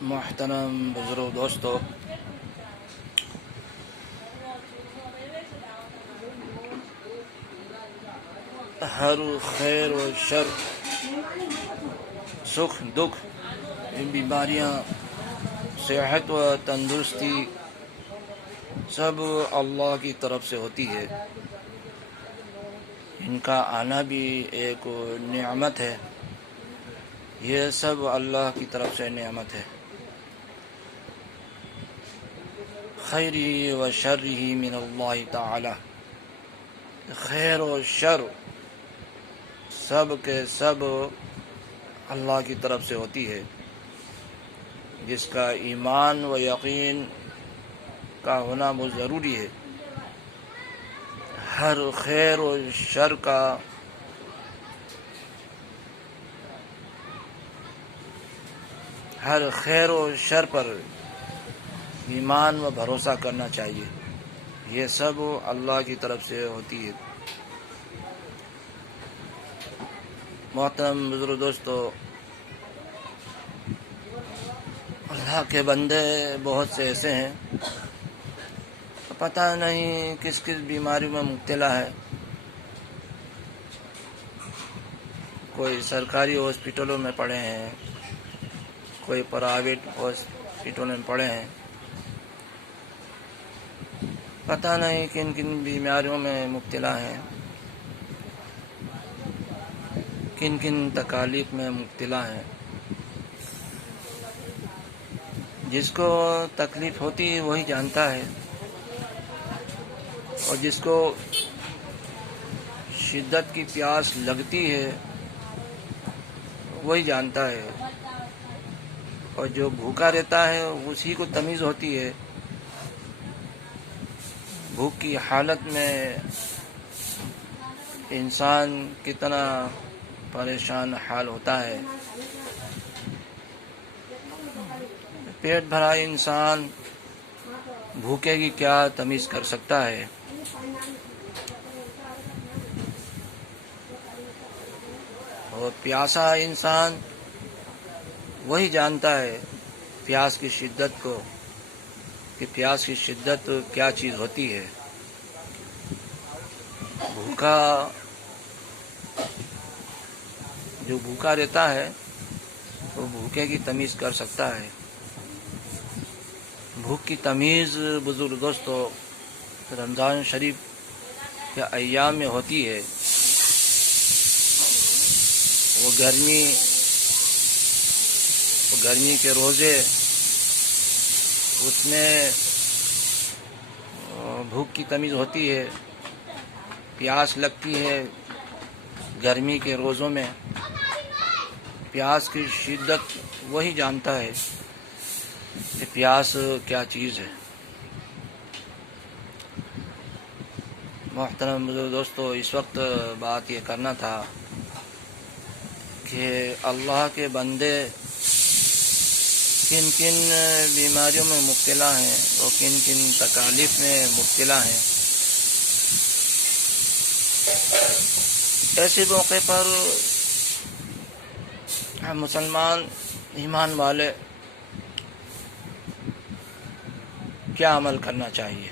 محترم بزرگ دوستو، ہر خیر و شر، سکھ دکھ، بیماریاں، صحت و تندرستی سب اللہ کی طرف سے ہوتی ہے۔ ان کا آنا بھی ایک نعمت ہے۔ یہ سب اللہ کی طرف سے نعمت ہے۔ خیرہ و شرہ من اللہ تعالی، خیر و شر سب کے سب اللہ کی طرف سے ہوتی ہے۔ جس کا ایمان و یقین کا ہونا بہت ضروری ہے۔ ہر خیر و شر کا ہر خیر و شر پر ایمان و بھروسہ کرنا چاہیے۔ یہ سب اللہ کی طرف سے ہوتی ہے۔ محترم بزرگ دوستو، اللہ کے بندے بہت سے ایسے ہیں، پتہ نہیں کس کس بیماری میں مبتلا ہے۔ کوئی سرکاری ہاسپٹلوں میں پڑے ہیں، کوئی پرائیویٹ ہاسپٹلوں میں پڑے ہیں۔ پتہ نہیں کن کن بیماریوں میں مبتلا ہیں، کن کن تکالیف میں مبتلا ہیں۔ جس کو تکلیف ہوتی ہے وہی جانتا ہے، اور جس کو شدت کی پیاس لگتی ہے وہی جانتا ہے، اور جو بھوکا رہتا ہے اسی کو تمیز ہوتی ہے۔ بھوک کی حالت میں انسان کتنا پریشان حال ہوتا ہے۔ پیٹ بھرا انسان بھوکے کی کیا تمیز کر سکتا ہے۔ اور پیاسا انسان وہی جانتا ہے پیاس کی شدت کو، کہ پیاس کی شدت کیا چیز ہوتی ہے۔ جو بھوکا رہتا ہے وہ بھوکے کی تمیز کر سکتا ہے۔ بھوک کی تمیز بزرگ دوستو رمضان شریف کے ایام میں ہوتی ہے۔ وہ گرمی کے روزے، اس میں بھوک کی تمیز ہوتی ہے، پیاس لگتی ہے۔ گرمی کے روزوں میں پیاس کی شدت وہی جانتا ہے کہ پیاس کیا چیز ہے۔ محترم بزرگ دوستو، اس وقت بات یہ کرنا تھا کہ اللہ کے بندے کن کن بیماریوں میں مبتلا ہیں اور کن کن تکالیف میں مبتلا ہیں۔ ایسے موقع پر ہم مسلمان ایمان والے کیا عمل کرنا چاہیے؟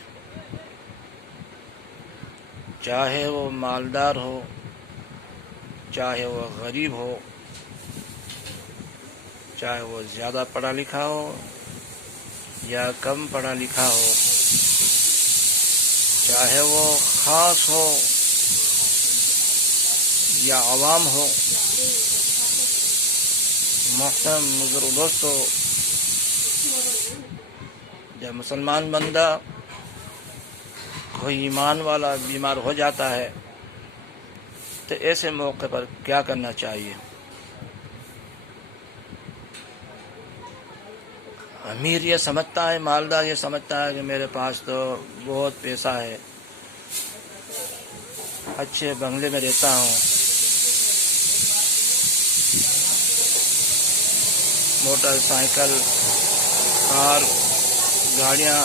چاہے وہ مالدار ہو، چاہے وہ غریب ہو، چاہے وہ زیادہ پڑھا لکھا ہو یا کم پڑھا لکھا ہو، چاہے وہ خاص ہو یا عوام ہو۔ محترم بزرگ دوستو، جب مسلمان بندہ کوئی ایمان والا بیمار ہو جاتا ہے تو ایسے موقع پر کیا کرنا چاہیے؟ امیر یہ سمجھتا ہے، مالدار یہ سمجھتا ہے کہ میرے پاس تو بہت پیسہ ہے، اچھے بنگلے میں رہتا ہوں، موٹر سائیکل، کار، گاڑیاں،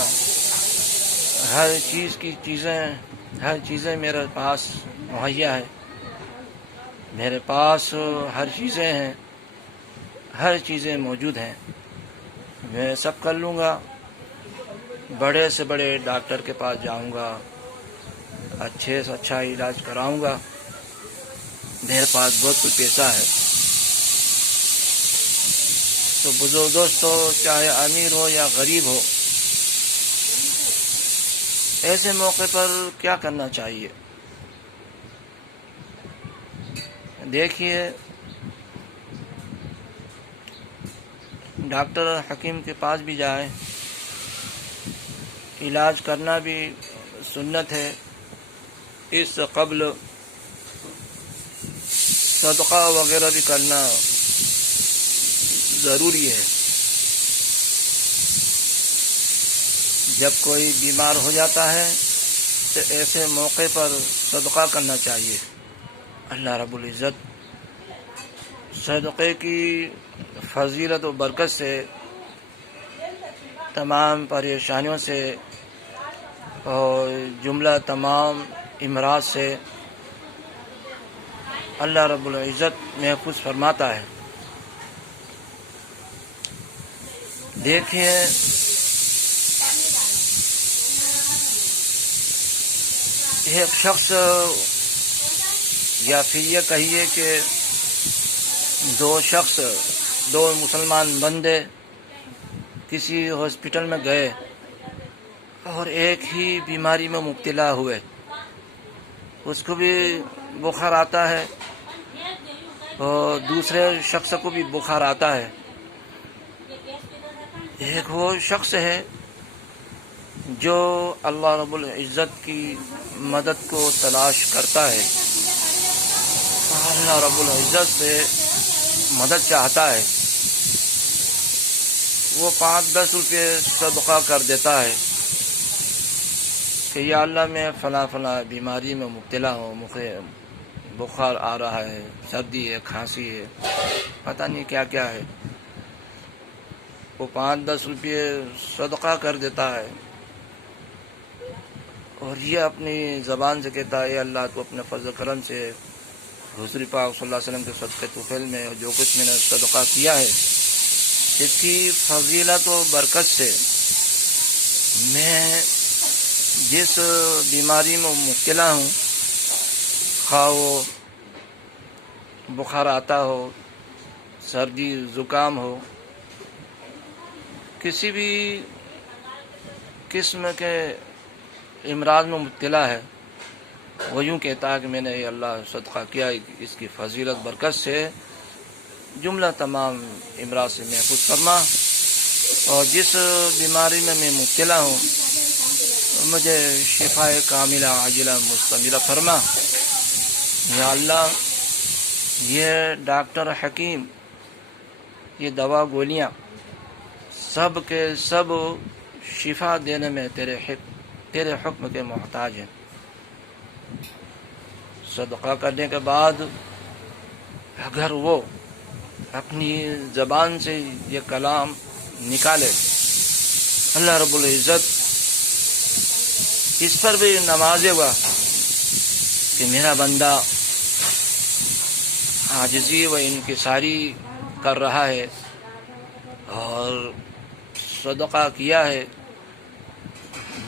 ہر چیزیں میرے پاس مہیا ہے، میرے پاس ہر چیزیں ہیں، ہر چیزیں موجود ہیں۔ میں سب کر لوں گا، بڑے سے بڑے ڈاکٹر کے پاس جاؤں گا، اچھے سے اچھا علاج کراؤں گا، میرے پاس بہت کچھ پیسہ ہے۔ تو بزرگ دوستو، چاہے امیر ہو یا غریب ہو، ایسے موقع پر کیا کرنا چاہیے؟ دیکھیے، ڈاکٹر حکیم کے پاس بھی جائیں، علاج کرنا بھی سنت ہے، اس سے قبل صدقہ وغیرہ بھی کرنا ضروری ہے۔ جب کوئی بیمار ہو جاتا ہے تو ایسے موقع پر صدقہ کرنا چاہیے۔ اللہ رب العزت صدقے کی فضیلت و برکت سے تمام پریشانیوں سے اور جملہ تمام امراض سے اللہ رب العزت محفوظ فرماتا ہے۔ دیکھیے، ایک شخص یا پھر یہ کہیے کہ دو مسلمان بندے کسی ہاسپٹل میں گئے اور ایک ہی بیماری میں مبتلا ہوئے، اس کو بھی بخار آتا ہے اور دوسرے شخص کو بھی بخار آتا ہے۔ ایک وہ شخص ہے جو اللہ رب العزت کی مدد کو تلاش کرتا ہے، اللہ رب العزت سے مدد چاہتا ہے، وہ 5-10 روپے صدقہ کر دیتا ہے کہ یا اللہ میں فلاں بیماری میں مبتلا ہوں، مجھے بخار آ رہا ہے، سردی ہے، کھانسی ہے، پتہ نہیں کیا کیا ہے۔ وہ 5-10 روپے صدقہ کر دیتا ہے اور یہ اپنی زبان سے کہتا ہے، اے اللہ تو اپنے فضل کرم سے حضور پاک صلی اللہ علیہ وسلم کے صدقے طفیل میں جو کچھ میں نے صدقہ کیا ہے، اس کی فضیلت و برکت سے میں جس بیماری میں مبتلا ہوں، خواہ وہ بخار آتا ہو، سردی زکام ہو، کسی بھی قسم کے امراض میں مبتلا ہے، وہ یوں کہتا ہے کہ میں نے یہ اللہ صدقہ کیا، اس کی فضیلت برکت سے جملہ تمام امراض سے محفوظ فرما، اور جس بیماری میں مبتلا ہوں مجھے شفاء کاملہ عاجلہ مستمرہ فرما۔ یا اللہ، یہ ڈاکٹر حکیم، یہ دوا گولیاں سب کے سب شفا دینے میں تیرے حکم کے محتاج ہیں۔ صدقہ کرنے کے بعد اگر وہ اپنی زبان سے یہ کلام نکالے، اللہ رب العزت اس پر بھی نوازے گا کہ میرا بندہ عاجزی و انکساری کر رہا ہے اور صدقہ کیا ہے،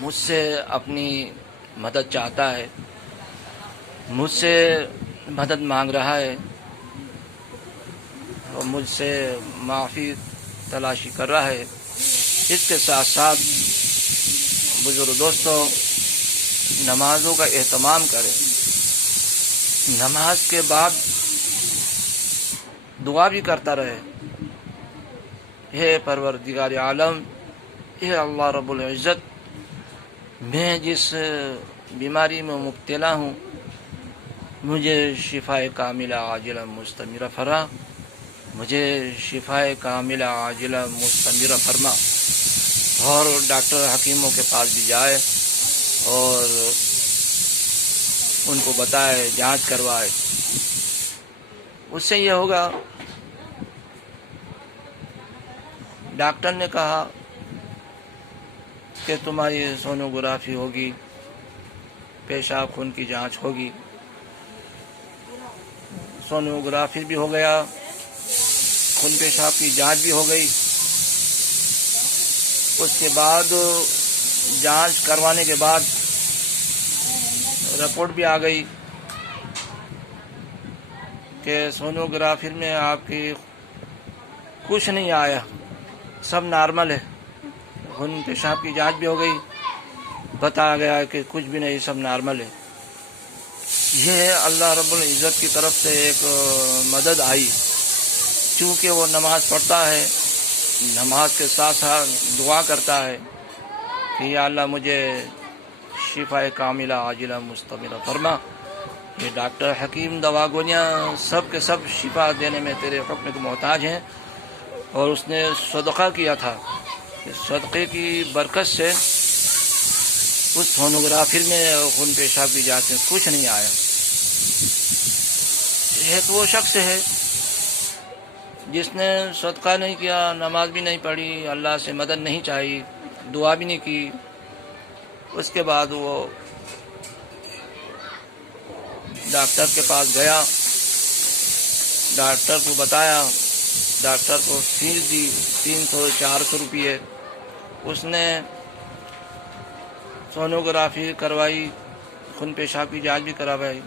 مجھ سے اپنی مدد چاہتا ہے، مجھ سے مدد مانگ رہا ہے اور مجھ سے معافی تلاشی کر رہا ہے۔ اس کے ساتھ ساتھ بزرگ دوستوں، نمازوں کا اہتمام کریں، نماز کے بعد دعا بھی کرتا رہے، اے پروردگار عالم، اے اللہ رب العزت، میں جس بیماری میں مبتلا ہوں مجھے شفاء کاملہ عاجلہ مستمرہ فرما، مجھے شفاء کاملہ عاجلہ مستمرہ فرما۔ اور ڈاکٹر حکیموں کے پاس بھی جائے اور ان کو بتائے، جانچ کروائے، اس سے یہ ہوگا۔ ڈاکٹر نے کہا کہ تمہاری سونوگرافی ہوگی، پیشاب خون کی جانچ ہوگی، سونوگرافی بھی ہو گیا، خون پیشاب کی جانچ بھی ہو گئی، اس کے بعد جانچ کروانے کے بعد رپورٹ بھی آ گئی کہ سونوگرافی میں آپ کی کچھ نہیں آیا، سب نارمل ہے۔ خون پیشاب کی جانچ بھی ہو گئی، بتایا گیا کہ کچھ بھی نہیں، سب نارمل ہے۔ یہ اللہ رب العزت کی طرف سے ایک مدد آئی، چونکہ وہ نماز پڑھتا ہے، نماز کے ساتھ ساتھ دعا کرتا ہے کہ یا اللہ مجھے شفا کاملہ عاجلہ مستمرہ فرما۔ یہ ڈاکٹر حکیم دوا گولیاں سب کے سب شفا دینے میں تیرے حکم کے محتاج ہیں، اور اس نے صدقہ کیا تھا، صدقے کی برکت سے اس سونوگرافی میں خون پیشاب کی جانچ میں کچھ نہیں آیا۔ ایک وہ شخص ہے جس نے صدقہ نہیں کیا، نماز بھی نہیں پڑھی، اللہ سے مدد نہیں چاہی، دعا بھی نہیں کی، اس کے بعد وہ ڈاکٹر کے پاس گیا، ڈاکٹر کو بتایا، ڈاکٹر کو فیس دی 300-400 روپئے۔ اس نے سونوگرافی کروائی، خون پیشاب کی جانچ بھی کروائی۔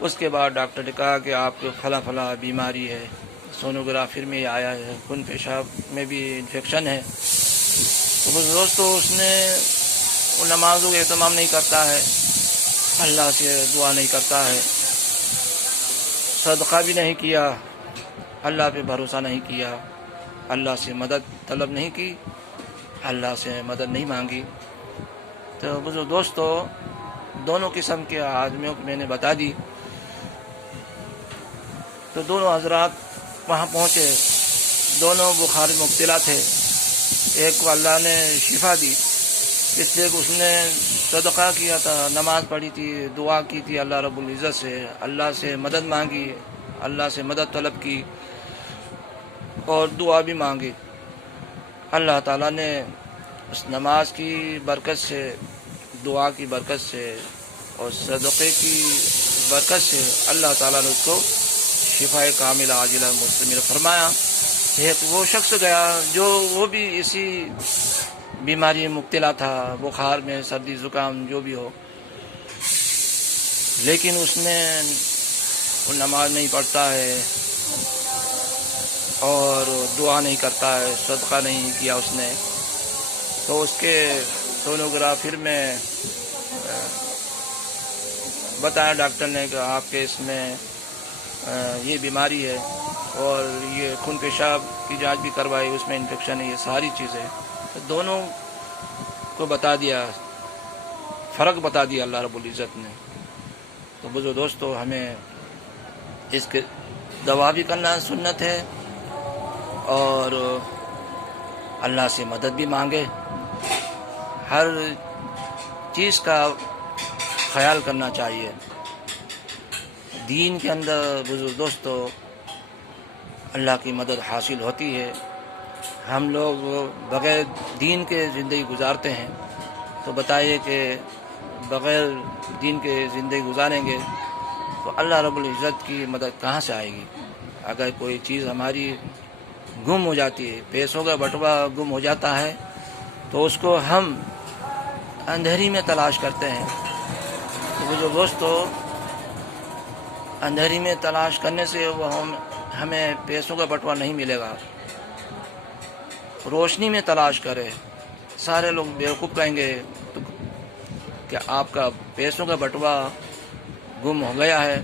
اس کے بعد ڈاکٹر نے کہا کہ آپ کو فلاں بیماری ہے، سونوگرافی میں یہ آیا ہے، خون پیشاب میں بھی انفیکشن ہے۔ تو دوستو اس نے نمازوں کا اہتمام نہیں کرتا ہے، اللہ سے دعا نہیں کرتا ہے، صدقہ بھی نہیں کیا، اللہ پہ بھروسہ نہیں کیا، اللہ سے مدد طلب نہیں کی، اللہ سے مدد نہیں مانگی۔ تو بزرگ دوستو دونوں قسم کے آدمیوں کو میں نے بتا دی۔ تو دونوں حضرات وہاں پہنچے، دونوں بخار مبتلا تھے۔ ایک کو اللہ نے شفا دی، اس لیے کہ اس نے صدقہ کیا تھا، نماز پڑھی تھی، دعا کی تھی اللہ رب العزت سے، اللہ سے مدد مانگی، اللہ سے مدد طلب کی اور دعا بھی مانگی۔ اللہ تعالیٰ نے اس نماز کی برکت سے، دعا کی برکت سے اور صدقے کی برکت سے اللہ تعالیٰ نے اس کو شفا کاملہ عاجلہ مستمرہ فرمایا۔ ایک وہ شخص گیا جو وہ بھی اسی بیماری میں مبتلا تھا، بخار میں، سردی زکام جو بھی ہو، لیکن اس نے نماز نہیں پڑھتا ہے اور دعا نہیں کرتا ہے، صدقہ نہیں کیا اس نے۔ تو اس کے سونوگرافی میں بتایا ڈاکٹر نے کہ آپ کے اس میں یہ بیماری ہے، اور یہ خون پیشاب کی جانچ بھی کروائی، اس میں انفیکشن ہے، یہ ساری چیزیں دونوں کو بتا دیا، فرق بتا دیا اللہ رب العزت نے۔ تو بزرگ دوستو ہمیں اس کے دعا بھی کرنا سنت ہے، اور اللہ سے مدد بھی مانگے، ہر چیز کا خیال کرنا چاہیے۔ دین کے اندر بزرگ دوستو اللہ کی مدد حاصل ہوتی ہے۔ ہم لوگ بغیر دین کے زندگی گزارتے ہیں، تو بتائیے کہ بغیر دین کے زندگی گزاریں گے تو اللہ رب العزت کی مدد کہاں سے آئے گی؟ اگر کوئی چیز ہماری گم ہو جاتی ہے، پیسوں کا بٹوا گم ہو جاتا ہے، تو اس کو ہم اندھیری میں تلاش کرتے ہیں۔ تو جو دوستو اندھیری میں تلاش کرنے سے وہ ہمیں پیسوں کا بٹوا نہیں ملے گا، روشنی میں تلاش کرے۔ سارے لوگ بیوقوف کہیں گے کہ آپ کا پیسوں کا بٹوا گم ہو گیا ہے،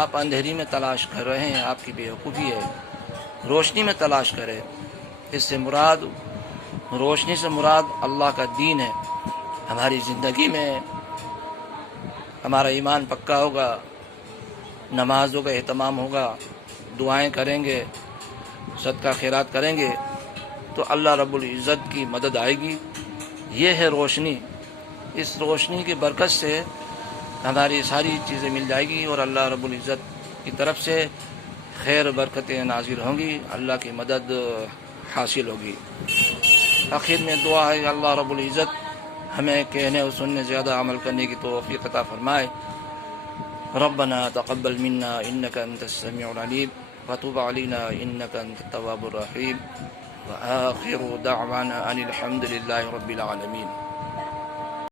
آپ اندھیری میں تلاش کر رہے ہیں، آپ کی بیوقوفی ہے، روشنی میں تلاش کرے۔ اس سے مراد، روشنی سے مراد اللہ کا دین ہے۔ ہماری زندگی میں ہمارا ایمان پکا ہوگا، نمازوں کا اہتمام ہوگا، دعائیں کریں گے، صدقہ خیرات کریں گے، تو اللہ رب العزت کی مدد آئے گی۔ یہ ہے روشنی، اس روشنی کی برکت سے ہماری ساری چیزیں مل جائے گی، اور اللہ رب العزت کی طرف سے خیر برکتیں نازل ہوں گی، اللہ کی مدد حاصل ہوگی۔ آخر میں دعا ہے اللہ رب العزت ہمیں کہنے اور سننے زیادہ عمل کرنے کی توفیق عطا فرمائے۔ ربنا تقبل منا انك انت السميع العليم وتب علينا انك انت التواب الرحيم وآخر دعوانا ان الحمد للہ رب العالمین.